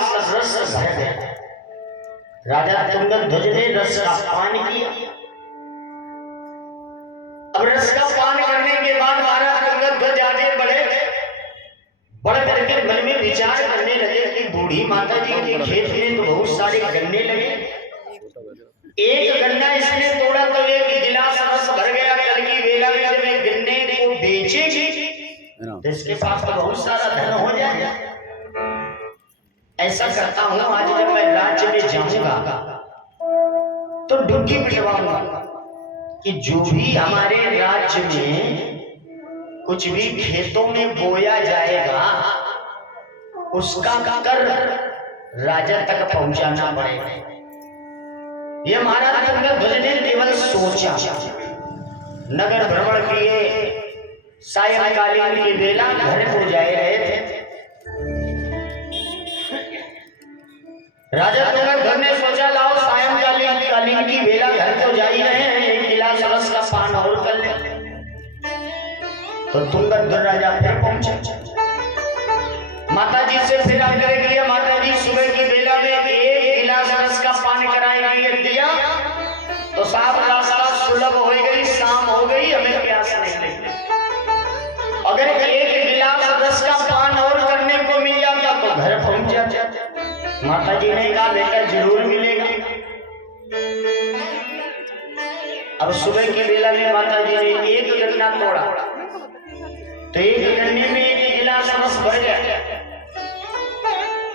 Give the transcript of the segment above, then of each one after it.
गिलास रस भर गया। राजा तुंगध्वज ने रस का पान किया। अब रस का पान करने के बाद महाराज तुंगध्वज आगे बढ़ करके मन में विचार करने लगे कि बूढ़ी माता जी के खेत में तो बहुत सारे गन्ने लगे, एक गन्ना इसने तोड़ा तो एक गिलास रस भर गया। कल की बेला में जब गन्ने को बेचेगी तो इसके पास तो बहुत सारा धन हो जाएगा। ऐसा करता हूं, आज जब मैं राज्य में जाऊंगा तो डुग्गी पिटवाऊंगा कि जो भी हमारे राज्य में कुछ भी खेतों में बोया जाएगा उसका कर राजा तक पहुंचाना पड़ेगा। ये महाराज तुंगध्वज ने केवल सोचा। नगर भ्रमण किए, सायंकालीन की बेला घर को जा रहे थे। राजा तुंगध्वज ने सोचा लाओ सायंकालीन की बेला घर को जा ही रहे हैं, एक गिलास रस का पान और कर ले। तो तुंगध्वज राजा फिर पहुंचे, माता जी से फिर आग्रह किया, माता जी सुबह की बेला में एक गिलास रस का पान कराएंगे दिया तो साफ रास्ता सुलभ हो गई, शाम हो गई, हमें प्यास नहीं लगी। अगर एक गिलास रस का पान और करने को मिल जाता तो घर पहुंच जाता। माता जी ने कहा बेटा जरूर मिलेगा। अब सुबह की बेला में माता जी ने एक गन्ना तोड़ा तो एक गन्ने में एक गिलास रस भर गया।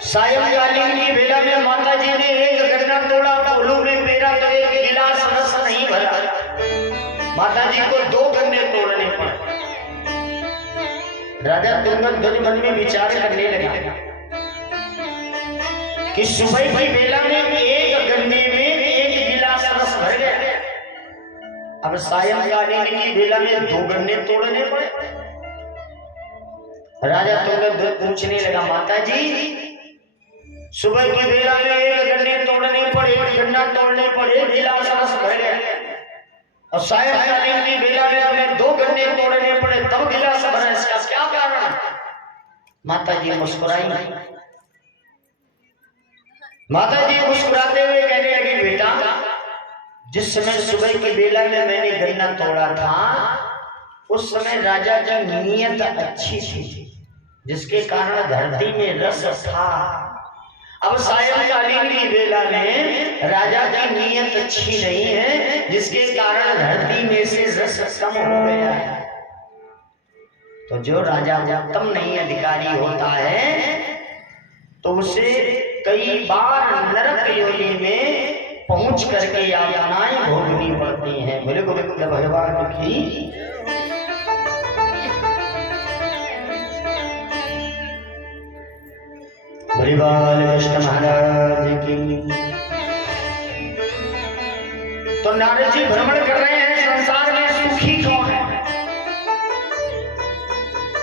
सायंकालीन की बेला में माता जी ने एक गन्ना तोड़ा, फूलों में पेरा तो एक गिलास रस नहीं भरा। माता जी को दो गन्ने तोड़ने पड़े। राजा तुंगध्वज मन में विचार करने लगा कि सुबह की बेला में एक गन्ने में एक गिलास रस भर गया, अब सायंकालीन की बेला में दो गन्ने तोड़ने पड़े। राजा तुंगध्वज पूछने लगा माता जी सुबह की बेला में एक गन्ने तोड़ने पड़े, एक गन्ना तोड़ने पड़े, गिलास रस भर गया, और सायंकालीन की बेला में हमें दो गन्ने तोड़ने पड़े तब गिलास भरा, इसका क्या कारण? माता जी मुस्कुराई। माता जी मुस्कुराते हुए कहने लगी बेटा जिस समय सुबह की बेला में मैंने गन्ना तोड़ा था उस समय राजा की नीयत अच्छी थी जिसके कारण धरती में रस था। अब सायंकालीन की बेला में राजा की नीयत अच्छी नहीं है जिसके कारण धरती में से रस कम हो गया है। तो जो राजा उत्तम नहीं अधिकारी होता है तो उसे कई बार नरक योनि में पहुंच करके यातनाएं भोगनी पड़ती हैं। मेरे को भगवान की बलिवाल कृष्ण महाराज की। तो नारद जी भ्रमण कर रहे हैं संसार में, सुखी कौन है?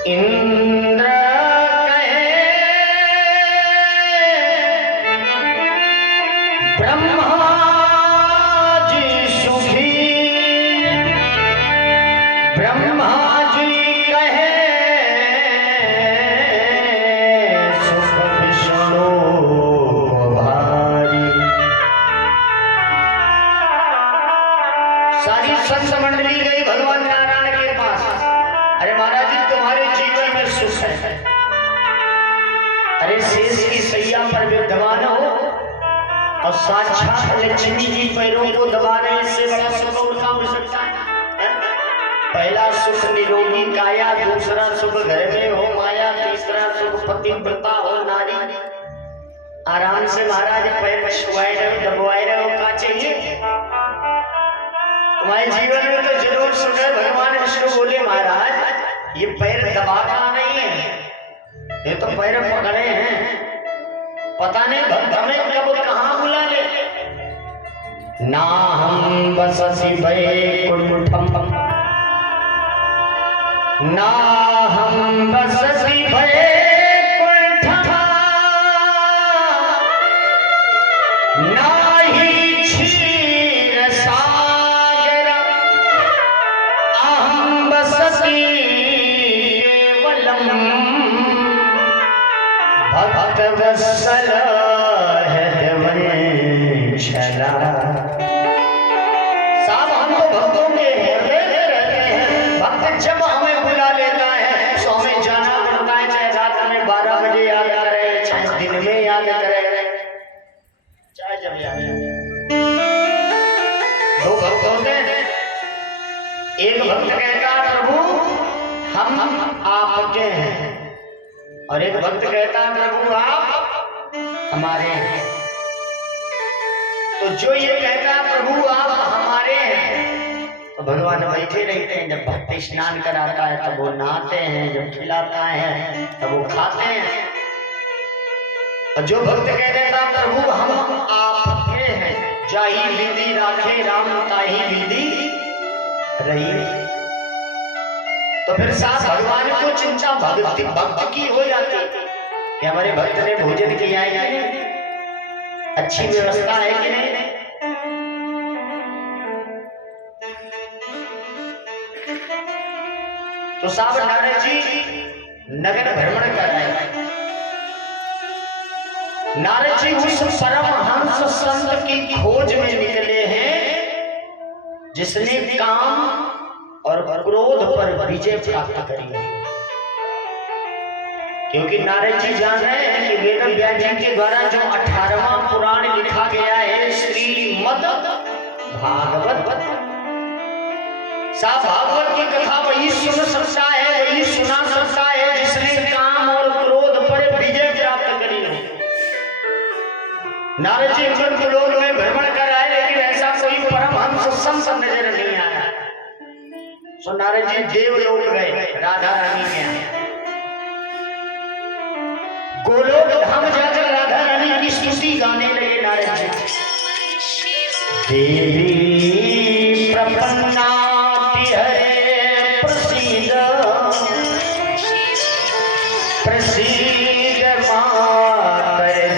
इंद्र कहे ब्रह्मा जी सुखी, ब्रह्मा जी कहे सारी संत मंडली गई भगवान नारायण के पास। अरे महाराज जी तुम्हारे जीवन में सुख है। अरे शेष की सैया पर विद्यमान हो और साक्षात लक्ष्मी जी पैरों को दबा रहे, इससे बड़ा सुख और क्या हो सकता है? पहला सुख निरोगी काया, दूसरा सुख घर में हो माया, तीसरा सुख पतिव्रता हो नारी। आराम से महाराज पैर छुआए रहो, दबवाए रहो, क्या चाहिए? तुम्हारे जीवन में तो जरूर सुख है। भगवान विष्णु बोले महाराज ये पैर दबाना नहीं है, ये तो पैर पकड़े हैं, पता नहीं भक्त हमें कब कहां बुला ले। ना हम बससी वैकुंठम, ना हम बससी वैकुंठम, ना ही क्षीर सागर, अहम बससी केवलम भक्त रसल है में छला। साहब हम तो भक्तों के हृदय में रहते हैं। भक्त जब हमें बुला लेता है तो हमें जाना पड़ता है, चाहे रात में 12 बजे याद करे, चाहे दिन में याद करे, चाहे जब याद करे। दो भक्त होते हैं, एक भक्त कहता प्रभु हम आपके हैं, और एक भक्त कहता प्रभु आप हमारे हैं। तो जो ये कहता प्रभु आप हमारे हैं, तो भगवान बैठे रहते हैं। जब भक्त स्नान कराता है तब वो नहाते हैं, जब खिलाता है तब वो खाते हैं। और जो भक्त कह देता प्रभु हम आपके हैं, जाही विधि राखे राम ताही विधि रही, तो फिर साथ भगवान को चिंता भक्त की हो जाती कि हमारे भक्त ने भोजन किया है या नहीं, अच्छी व्यवस्था है कि नहीं। तो साहब नारद जी नगर भ्रमण कर रहे हैं। नारद जी उस परमहंस संत की खोज में निकले हैं जिसने काम और क्रोध पर विजय प्राप्त करी है। क्योंकि नारद जी जान रहे हैं कि वेद व्यास जी के द्वारा जो 18वां पुराण लिखा गया है श्रीमद् भागवत, साहब भागवत की कथा वही सुन सकता है, वही सुना सकता है जिसने काम और क्रोध पर विजय प्राप्त करी हो। नारद जी लोग में भ्रमण कर आए, लेकिन ऐसा कोई परमहंस संत नजर नहीं आया। सो नारद जी देवलोक गए, राधा रानी के यहाँ। गोलोक धाम जाकर राधा रानी की स्तुति गाने लगे नारद जी। देवी प्रपन्नाति हरे प्रसीद प्रसीद मां